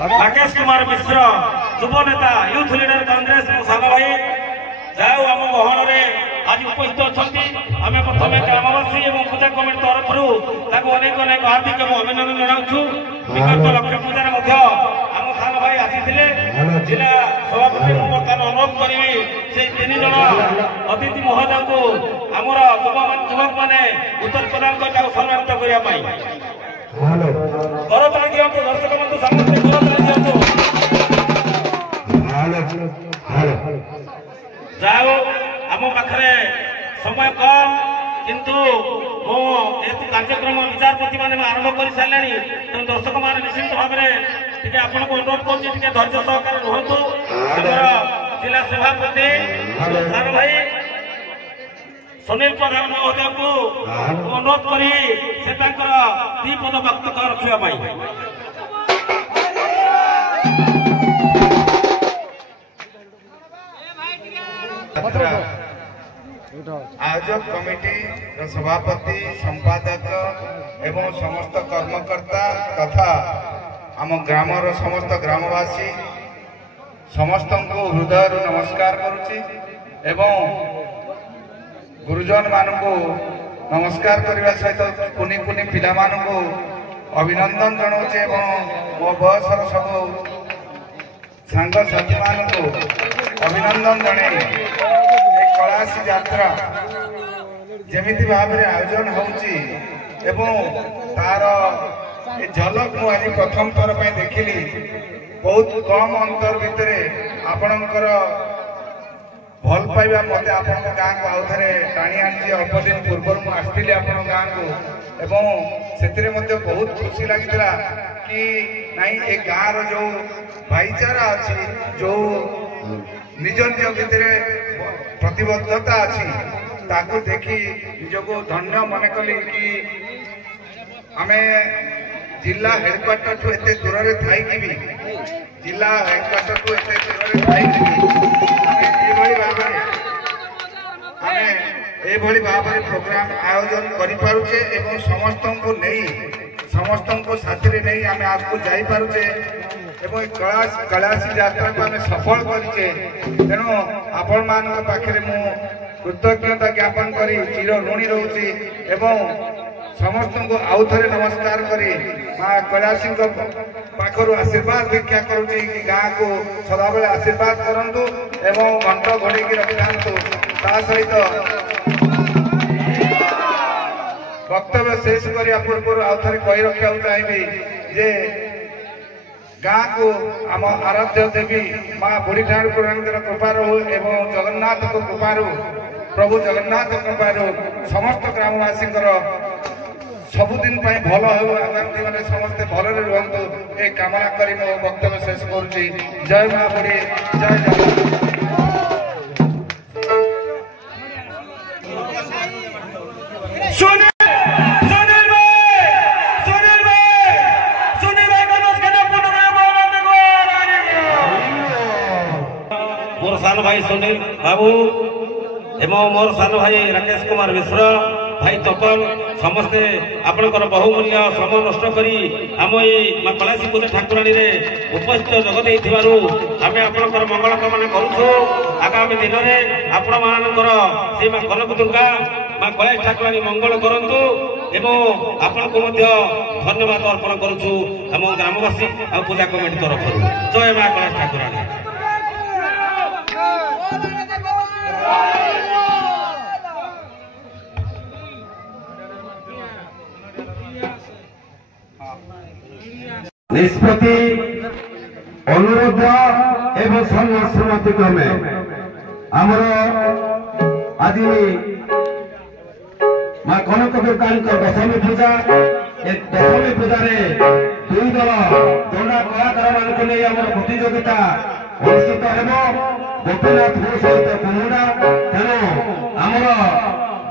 राकेश कुमार मिश्र युव नेता youth leader Congress सान भाई जाऊ आम गहन आज उपस्थित अच्छा आम प्रथम ग्रामवासी और पूजा कमिटी तरफ अनेक अनेक हार्दिक अभिनंदन जनाऊँ। विगत लक्ष्य पूजार आम सान भाई आसी जिला सभापति बर्तमान अनुरोध करी से 3 जन अतिथि महोदय को आमर युवक मैंने उत्तर प्रदान कर सम्मानित करने करताली दिंतु दर्शक बंधु समस्त करताली दिंतु। जाओ आम पाखे समय कम किंतु जेहतु कार्यक्रम विचारपति मैंने आरंभ कर सारे तेज दर्शक मैंने निश्चित भाव में आपको अनुरोध कर धैर्य सहकार रुहतु। जिला सभापति सान भाई सुनील प्रधान महोदय को अनुरोध करी से दी पद वक्तव्य रखा आयोजक कमिटी सभापति संपादक एवं समस्त कर्मकर्ता तथा आम ग्रामर समस्त ग्रामवासी समस्त को हृदय नमस्कार करुच्ची एवं गुरुजन मान को नमस्कार करने सहित कुनी कुनी पिला को अभिनंदन जनाऊे और मो बयसर सब सांग साथी मान को अभिनंदन जन कलासी यात्रा जमिति भाव में आयोजन होउची एवं तार झलक मु आज प्रथम थर पे देखिली। बहुत कम अंतर भितर आपणकर भल पाइबा मत आप गाँ को आउ थे टाणी आनी अल्प दिन पूर्व मुझे आप गाँ को एवं से बहुत खुशी लगी कि नाई ए गाँव जो भाईचारा अच्छी जो निज निज भितर प्रतिबद्धता अच्छी ताकू देखी निजको धन्य मन कली कि आम जिला हेडक्वार्टर ठू एत दूर थी भी जिला हेडक्वार्टर ठू एत दूर थी भाव में प्रोग्राम आयोजन करें समस्त को नहीं समस्त को साथी नहीं आम आगे जापे कलासी यात्रा को आम सफल करे तेणु आपण मान पाखे मु कृतज्ञता ज्ञापन कर चिर ऋणी रोचे एवं समस्त को आउ थे नमस्कार करी माँ कैलासी पाखर आशीर्वाद भिक्षा करुच्ची कि गाँ को सदा बेले आशीर्वाद करंतु एवं घंट घोड़ी रखी था सहित वक्तव्य शेष करने पूर्व आउ थे कही रखा चाहिए जे गाँ को आम आराध्य देवी माँ बुढ़ी ठाकुराणी कृपा रू एवं जगन्नाथ कृपा रू प्रभु जगन्नाथ कृपा रू समस्त ग्रामवासी सबुदिन भल हो आगामी दिन में समस्ते भल रुहतु ये कामना कर मो वक्तव्य शेष करुच्ची। जय माँ बुढ़ी जय मोर सान भाई सुनील बाबू एवं मोर सान भाई राकेश कुमार मिश्र भाई तपन समस्ते आपणकर बहुमूल्य श्रम नष्ट करी आम ये माँ कैलासी पूजा ठाकुराणी उपस्थित जगदे आम आपणकर मंगल कामना करुछु। आगामी दिन में आपण मानकर से माँ कनक दुर्गा माँ कैलासी ठाकुराणी मंगल करंतु एवं आपण को धन्यवाद अर्पण करुछु आम ग्रामवासी और पूजा कमिटी तरफ। जय माँ कैलासी ठाकुराणी। निष्पत्ति अनुरोध एवं सम्मति क्रमे आमर आज माँ कनक दुर्गा दशमी पूजा दशमी पूजा दुई दल दंडा कलाकार मान नहीं आम प्रतियोगिता अनुष्ठित हो गोपीनाथ सहित कुमुड़ा तेणु आमर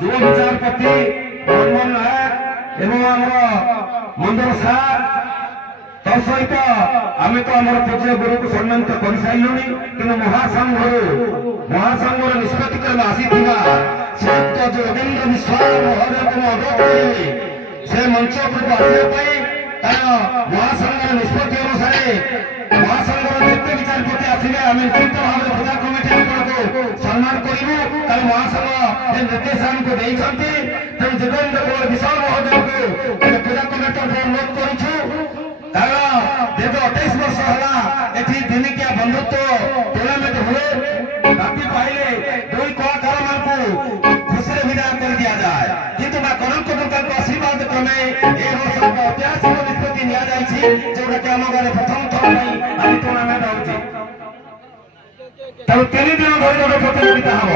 युव विचारपति मनमोहन नायक एवं आमर मंदर सार तसहित आम तो आम पूज्य गुरु को सम्मानित कर सारू कि महासंघर निष्पत्ति क्रम आसी श्रीयुक्त योगेन्द्र विश्वास महोदय को अनुरोध करी से मंच उपरକୁ ଆସିବା ପାଇଁ ତାର महासंघर निष्पत्ति अनुसार ମହାସଂଘର ଯେତେ ବିଚାରପତି ଆସିବେ ଆମେ ନିଶ୍ଚିତ ଭାବରେ ପୂଜା କମିଟି ଆପଣଙ୍କୁ ସମ୍ମାନ କରିବୁ। କାରଣ ମହାସଂଘ ଯେ ନିର୍ଦ୍ଦେଶାଙ୍କୁ ଦେଇଛନ୍ତି ତେଣୁ ଯୋଗେନ୍ଦ୍ର କୁମାର ବିଶ୍ୱାଳ ମହୋଦୟଙ୍କୁ ଆମେ ପୂଜା କମିଟି ତରଫରୁ ଅନୁରୋଧ କରୁଛୁ। କାରଣ ଦୀର୍ଘ 28 ବର୍ଷ ହେଲା ଏଠି ଦିନିକିଆ ବନ୍ଧୁତ୍ୱ ଟୁର୍ଣ୍ଣାମେଣ୍ଟ ହୁଏ। ରାତି ପାଇଲେ ଦୁଇ କଳାକାରମାନଙ୍କୁ ଖୁସିରେ ବିଦାୟ କରି ଦିଆଯାଏ। କିନ୍ତୁ ମା କନକ ଦୁର୍ଗାଙ୍କ ଆଶୀର୍ବାଦ କ୍ରମେ ଏ ବର୍ଷ ଐତିହାସିକ ନିଷ୍ପତ୍ତି ନିଆଯାଇଛି ଯୋଉଟାକି ଆମ ଘରେ ପ୍ରଥମ ଥର ପାଇଁ ଆଜି ଟୁର୍ଣ୍ଣାମେଣ୍ଟ ହେଉଛି। ତେଣୁ 3 ଦିନ ଧରି ଗୋଟେ ପ୍ରତିଯୋଗିତା ହବ।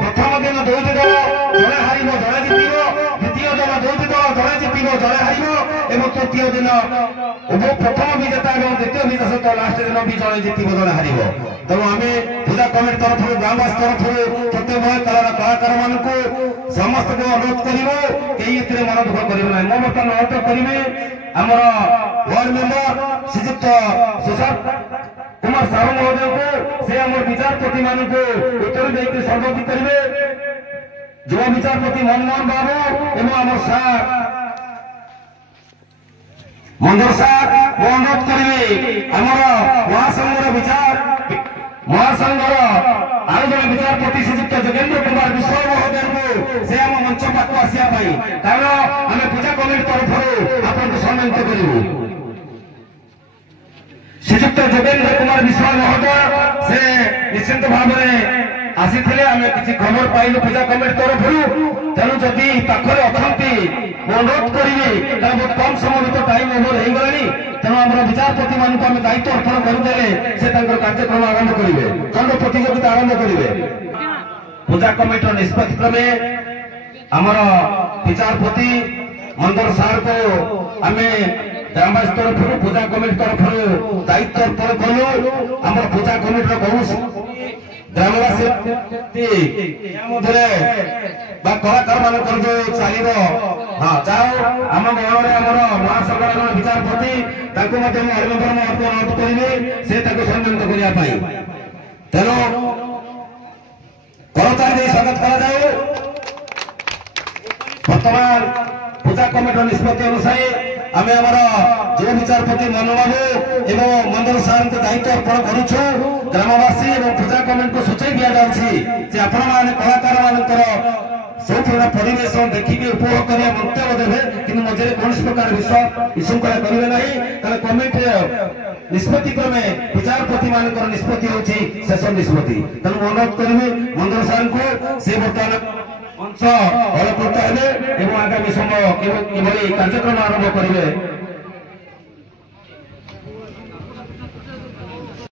ପ୍ରଥମ ଦିନ 2ଟି ଦଳ ଜଣେ ହାରିବ ଜଣେ ଜିତିବ, ଦ୍ୱିତୀୟ ଦିନ 2ଟି ଦଳ ଜଣେ ଜିତିବ ଜଣେ ହାରିବ ଏବଂ ତୃତୀୟ ଦିନ ପ୍ରଥମ ବିଜେତା ଏବଂ ଦ୍ୱିତୀୟ ବିଜେତା ସହିତ ଲାଷ୍ଟ ଦିନ ବି ଜଣେ ଜିତିବ ଜଣେ ହାରିବ। ତେଣୁ ଆମେ ପୂଜା କମିଟି ତରଫରୁ ଗ୍ରାମବାସୀ ତରଫରୁ ପ୍ରତ୍ୟେକ କଳାକାରମାନଙ୍କୁ ସମସ୍ତଙ୍କୁ ଅନୁରୋଧ କରିବୁ କେହି ଏଥିରେ ମନ ଦୁଃଖ କରିବେ ନାହିଁ। ମୁଁ ବର୍ତ୍ତମାନ ଅନୁରୋଧ କରିବି ଆମର ୱାର୍ଡ ମେମ୍ବର ଶ୍ରୀଯୁକ୍ତ ସୁଶାନ୍ତ କୁମାର ସାହୁ ମହୋଦୟଙ୍କୁ ସେ ଆମର ବିଚାରପତି ମାନଙ୍କୁ ଉତ୍ତର ଦେଇକି ସମ୍ବୋଧିତ କରିବେ। ଯୁବ ବିଚାରପତି ମନମୋହନ ବାବୁ ଏବଂ ଆମର ସାର୍ ମନ୍ଦିର ସାର୍ ମୁଁ ଅନୁରୋଧ କରିବି ଆମର ମହାସଂଘର ଆଉ ଜଣେ ବିଚାରପତି ଶ୍ରୀଯୁକ୍ତ ଯୋଗେନ୍ଦ୍ର କୁମାର ବିଶ୍ୱାଳ ମହୋଦୟଙ୍କୁ ସେ ଆମ ମଞ୍ଚ ପାଖକୁ ଆସିବା ପାଇଁ, କାରଣ ଆମେ ପୂଜା କମିଟି ତରଫରୁ ଆପଣଙ୍କୁ ସମ୍ମାନିତ କରିବୁ। ଶ୍ରୀଯୁକ୍ତ ଯୋଗେନ୍ଦ୍ର କୁମାର ବିଶ୍ୱାଳ ମହୋଦୟ ସେ ନିଶ୍ଚିତ ଭାବରେ ଆସିଥିଲେ। ଆମେ କିଛି ଖବର ପାଇଲୁ ପୂଜା କମିଟି ତରଫରୁ। ତେଣୁ ଯଦି ପାଖରେ ଅଛନ୍ତି ମୁଁ ଅନୁରୋଧ କରିବି, କାରଣ ବହୁତ କମ୍ ସମୟ ଭିତରେ ଟାଇମ୍ ଓଭର ହେଇଗଲାଣି। ତେଣୁ ଆମର ବିଚାରପତି ମାନଙ୍କୁ ଆମେ ଦାୟିତ୍ୱ ଅର୍ପଣ କରିଦେଲେ ସେ ତାଙ୍କର କାର୍ଯ୍ୟକ୍ରମ ଆରମ୍ଭ କରିବେ, ଦଣ୍ଡ ପ୍ରତିଯୋଗିତା ଆରମ୍ଭ କରିବେ। ପୂଜା କମିଟିର ନିଷ୍ପତ୍ତି କ୍ରମେ ଆମର ବିଚାରପତି ମନ୍ଦର ସାର୍ଙ୍କୁ ଆମେ ଗ୍ରାମବାସୀ ତରଫରୁ ପୂଜା କମିଟି ତରଫରୁ ଦାୟିତ୍ୱ ଅର୍ପଣ କଲୁ। ଆମର ପୂଜା କମିଟିର ବହୁ ଗ୍ରାମବାସୀ ମଧ୍ୟରେ ବା କଳାକାର ମାନଙ୍କର ଯୋଉ ଚାଲିବ ଯାଉ ଆମ ଗାଁରେ ଆମର ମହାସଂଘର ଜଣେ ବିଚାରପତି ତାଙ୍କୁ ମଧ୍ୟ ମୁଁ ଅଭିନନ୍ଦନ ଅନୁରୋଧ କରିବି ସେ ତାଙ୍କୁ ସମ୍ମାନିତ କରିବା ପାଇଁ। ତେଣୁ କରତାଳି ଦେଇ ସ୍ୱାଗତ କରାଯାଉ। ବର୍ତ୍ତମାନ ପୂଜା କମିଟିର ନିଷ୍ପତ୍ତି ଅନୁସାରେ ଆମେ ଆମର ଯୁବ ବିଚାରପତି ମନୋବାବୁ ଏବଂ ମନ୍ଦର ସାର୍ଙ୍କୁ ଦାୟିତ୍ୱ ଅର୍ପଣ କରୁଛୁ। ଗ୍ରାମବାସୀ ଏବଂ ପୂଜା କମିଟିକୁ ସୂଚାଇ ଦିଆଯାଉଛି ଯେ ଆପଣମାନେ କଳାକାର ମାନଙ୍କର ସବୁପ୍ରକାର ପରିବେଶ ଦେଖିକି ଉପଭୋଗ କରିବା ମନ୍ତବ୍ୟ ଦେବେ, କିନ୍ତୁ ମଝିରେ କୌଣସି ପ୍ରକାର ବିଶୃଙ୍ଖଳା କରିବେ ନାହିଁ। କାରଣ କମିଟିର ନିଷ୍ପତ୍ତି କ୍ରମେ ବିଚାରପତି ମାନଙ୍କର ନିଷ୍ପତ୍ତି ହେଉଛି ଶେଷ ନିଷ୍ପତ୍ତି। ତେଣୁ ମୁଁ ଅନୁରୋଧ କରିବି ମନ୍ଦର ସାର୍ଙ୍କୁ ସେ ବର୍ତ୍ତମାନ ମଞ୍ଚ ଅଳକୃତ ହେବେ ଏବଂ ଆଗାମୀ ସମୟ କିଭଳି କାର୍ଯ୍ୟକ୍ରମ ଆରମ୍ଭ କରିବେ